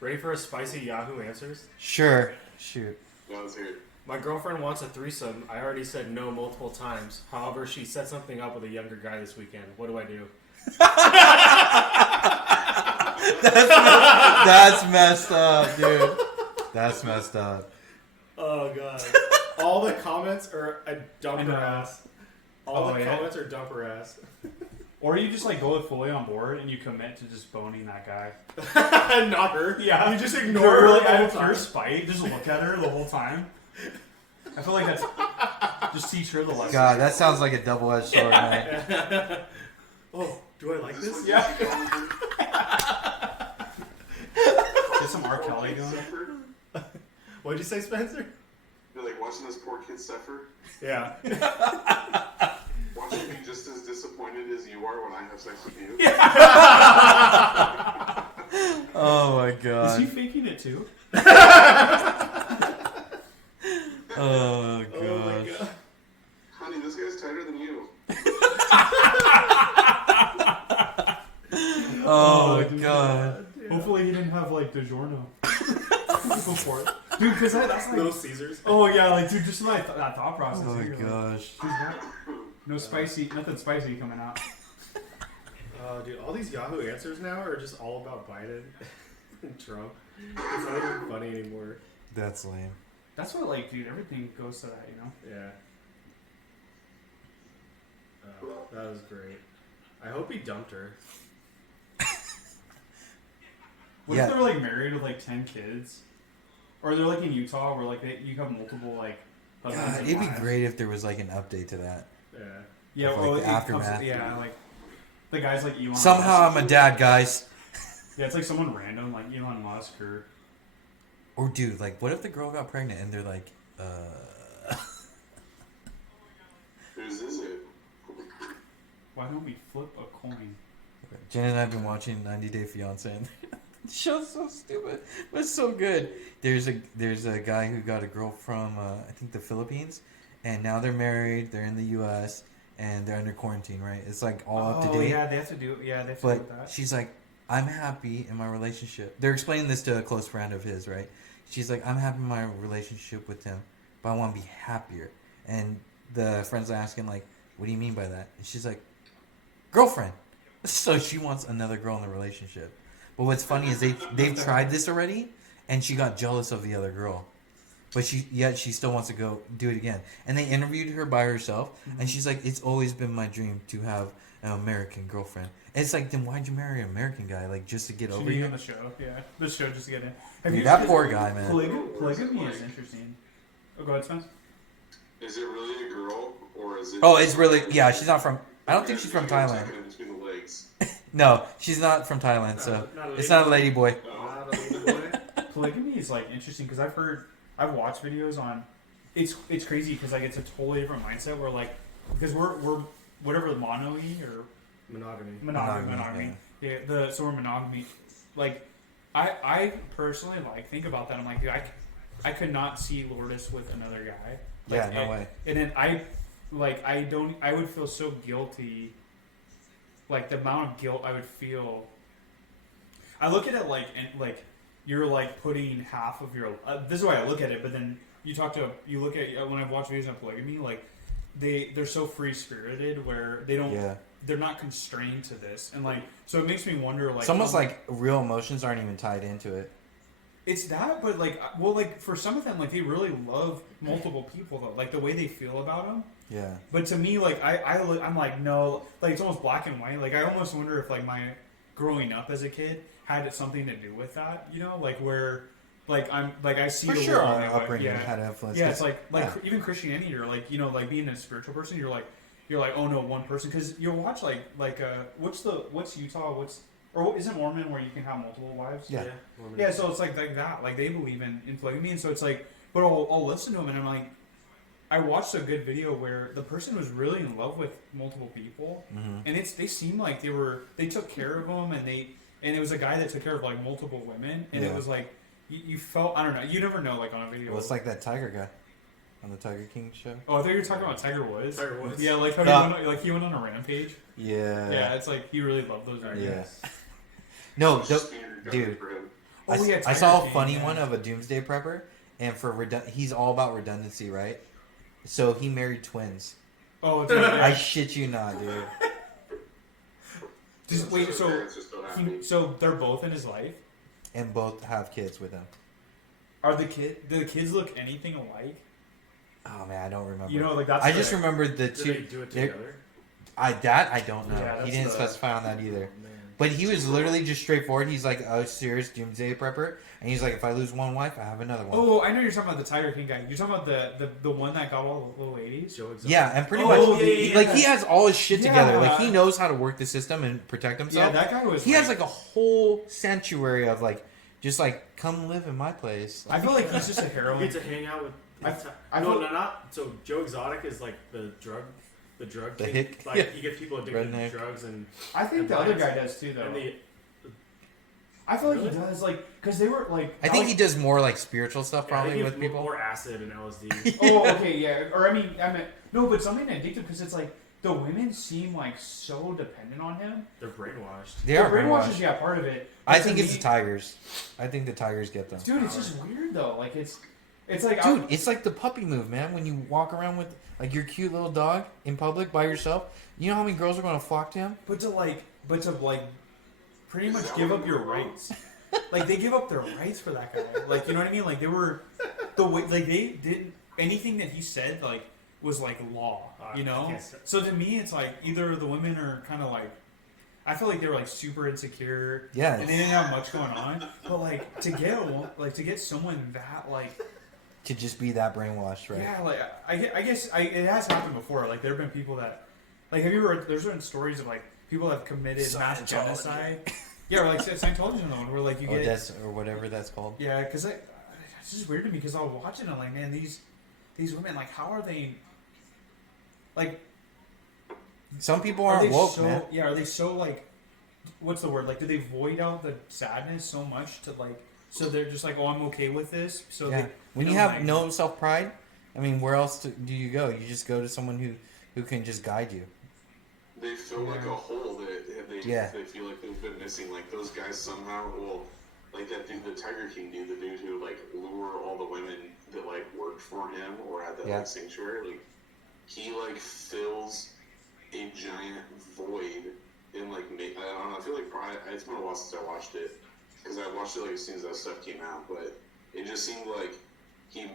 Ready for a spicy Yahoo Answers? Sure. Shoot. Yeah, let's hear it. My girlfriend wants a threesome. I already said no multiple times. However, she set something up with a younger guy this weekend. What do I do? That's messed up, dude. That's messed up. Oh, God. All the comments are a dumper ass. All the comments are dumper ass. Or you just like go fully on board and you commit to just boning that guy. Not her. Yeah. You just ignore her really the out whole of pure time. spite. Just look at her the whole time. I feel like that's just teach her the lesson. God, that sounds like a double-edged sword, man. Oh, do I like this? Yeah. Get some R. Kelly going. What'd you say, Spencer? You're like watching this poor kid suffer. Yeah. Watching me just as disappointed as you are when I have sex with you. Oh my Is god. he faking it too? Oh Oh my gosh. God. Honey, this guy's tighter than you. Oh my god. Hopefully he didn't have like DiGiorno before. Dude, because that's like... Little Caesars. Oh yeah, like dude, just my that thought process. Oh my You're like, gosh. no spicy, nothing spicy coming out. Oh, dude, all these Yahoo Answers now are just all about Biden and Trump. It's not even funny anymore. That's lame. That's what like, dude, everything goes to that, you know? Yeah. Oh, that was great. I hope he dumped her. What Yeah. if they're like married with like 10 kids? Or they're like in Utah where like you have multiple like husbands God, and it'd be wives. great if there was like an update to that. Yeah. Yeah, Of, well, like, the it comes- aftermath. yeah, like the guys like Elon Somehow Musk. I'm a dad, guys. Yeah, it's like someone random like Elon Musk or Or dude, like what if the girl got pregnant and they're like, Whose is it? why don't we flip a coin? Jen and I have been watching 90 Day Fiancé and the show's so stupid, but it's so good. There's a guy who got a girl from I think the Philippines, and now they're married. They're in the U.S. and they're under quarantine. Right? It's like all up to date. Yeah, they have to do. Yeah, they have to do But that. she's like, I'm happy in my relationship. They're explaining this to a close friend of his, right? She's like, I'm happy in my relationship with him, but I want to be happier. And the friend's asking like, what do you mean by that? And she's like, girlfriend. So she wants another girl in the relationship. But what's funny is they've tried this already, and she got jealous of the other girl. But she still wants to go do it again. And they interviewed her by herself, and she's like, it's always been my dream to have an American girlfriend. And it's like, then why'd you marry an American guy? Like, just to get Should over be you? on the show. Yeah, the show just to get in. Have Dude, you that poor guy, man. Polygamy is interesting. Oh, go ahead, Spence. Is it really a girl or is it? Oh, it's really, yeah, she's not from, I don't think she's from Thailand. Tucking it between the legs. No, she's not from Thailand, so Not a it's not a lady boy. Oh. Not a lady boy. Polygamy is like interesting because I've watched videos on. It's crazy because like it's a totally different mindset where like because we're whatever mono-y or Monogamy. monogamy. Yeah, so we're monogamy. Like I personally like think about that. I'm like, dude, I could not see Lourdes with another guy. Like, Yeah, no way. And then I would feel so guilty. Like the amount of guilt I would feel. I look at it like you're like putting half of your. This is why I look at it. But then you look at when I've watched videos on polygamy, like they're so free spirited where they don't. Yeah. They're not constrained to this, and like so it makes me wonder. Like It's almost like real emotions aren't even tied into it. it's that, but like well, like for some of them, like they really love multiple people though, like the way they feel about them. Yeah. But to me, like I'm like no, like it's almost black and white. Like I almost wonder if like my growing up as a kid had something to do with that, you know, like where like I'm like I see For the sure, world our that way. upbringing Yeah. had influence. Yeah, it's like yeah. even Christianity or like you know like being a spiritual person, you're like oh no one person because you'll watch like what's Utah or isn't Mormon where you can have multiple wives? Yeah. Yeah, so it's like that. Like they believe in polygamy, and so it's like, but I'll listen to them, and I'm like, I watched a good video where the person was really in love with multiple people, and they seemed like they took care of them, and it was a guy that took care of like multiple women, and it was like you felt I don't know, you never know like on a video. Well, it's like that Tiger guy on the Tiger King show. Oh, I thought you were talking about Tiger Woods. Tiger Woods. Yeah, like how he went on a rampage. Yeah. Yeah, it's like he really loved those videos. Yeah. No, Standard guy dude. for him. Oh, yeah, I saw Tiger a King, funny yeah. one of a doomsday prepper, and he's all about redundancy, right? So he married twins. Oh, dude, I yeah. shit you not, dude. Wait, so Parents are so happy. so they're both in his life. And both have kids with him. Do the kids look anything alike? Oh man, I don't remember. You know, like that's. I just remember the Did two. they do it they're- together? I don't know. Yeah, He that's didn't the- specify on that either. Oh, man. But he was literally just straightforward. He's like a serious doomsday prepper, and he's like, if I lose one wife, I have another one. Oh, I know you're talking about the Tiger King guy. You're talking about the one that got all the little ladies. Joe Exotic. Yeah, and pretty Oh, much, yeah, yeah, like yeah. he has all his shit together. Yeah. Like he knows how to work the system and protect Yeah, himself. that guy was. He has like a whole sanctuary of like, just like come live in my place. I feel like he's just a You heroin. get to hang out with. I no, feel- no, not so. Joe Exotic is like the drug The king. hick- Like yeah. you get people addicted Redneck. to drugs and I think And the other Brian's- guy does too, though. and the I feel like Really? he does, like, because they were like. I think he does more like spiritual stuff yeah, I probably think with it's people. more acid and LSD. Oh, okay, yeah. Or I mean no, but something addictive because it's like the women seem like so dependent on him. They're brainwashed. They The are brainwash is brainwashed. yeah part of it. I But to think it's me- the tigers. I think the tigers get them. Dude, it's just weird though. Like it's like Dude, it's like the puppy move, man. When you walk around with like your cute little dog in public by yourself, you know how many girls are going to flock to him? but to pretty much give up your rights. Like they give up their rights for that guy. Like you know what I mean? Like they were the way like they did anything that he said like was like law. You know? Yes. So to me, it's like either the women are kind of like. I feel like they were like super insecure. Yeah. And they didn't have much going on. But like to get someone that like To just be that brainwashed, right? yeah, like I guess it has happened before. Like there have been people that like have you ever there's been stories of like people that have committed mass Scientology. genocide. Yeah, or like Scientology and the one where like you Or get that's or whatever that's called. yeah, because it's just weird to me because I was watching it like man these women like how are they like Some people are aren't they woke, so man. yeah are they so like what's the word like do they void out the sadness so much to like so they're just like oh I'm okay with this so Yeah. they, When you know, have like- no self pride, I mean, where else do you go? You just go to someone who can just guide you. They fill like a hole that Yeah. they feel like they've been missing. Like those guys somehow will, like that dude, the Tiger King dude, the dude who like lure all the women that like worked for him or had that Yeah. like sanctuary. Like he like fills a giant void in like I don't know. I feel like probably it's been a while since I watched it because I watched it like as soon as that stuff came out, but it just seemed like he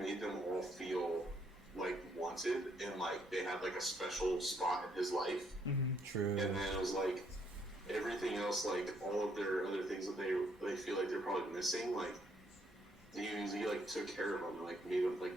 made them all feel like wanted and like they had like a special spot in his life. True. And then it was like everything else, like all of their other things that they feel like they're probably missing. Like he like took care of them and like made them like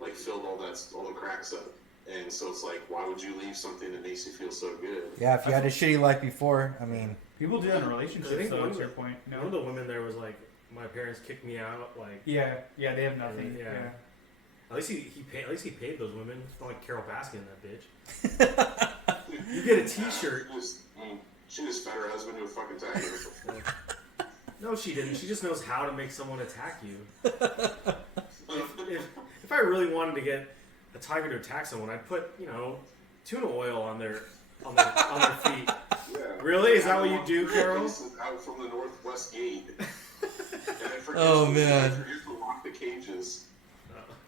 like filled all the cracks up. And so it's like, why would you leave something that makes you feel so good? Yeah, if you had a shitty life before, I mean, people do that in I relationships think though one to your of point One of the women there was like, my parents kicked me out. Like yeah they have nothing Yeah. yeah. at least he paid those women. It's not like Carol Baskin, that bitch. You get a T-shirt. She just fed her husband to a fucking tiger. No, she didn't. She just knows how to make someone attack you. If I really wanted to get a tiger to attack someone, I'd put tuna oil on their feet. Yeah. Really? Is that what you do, Carol? Out from the northwest gate. And then Oh, man. You have to lock the cages.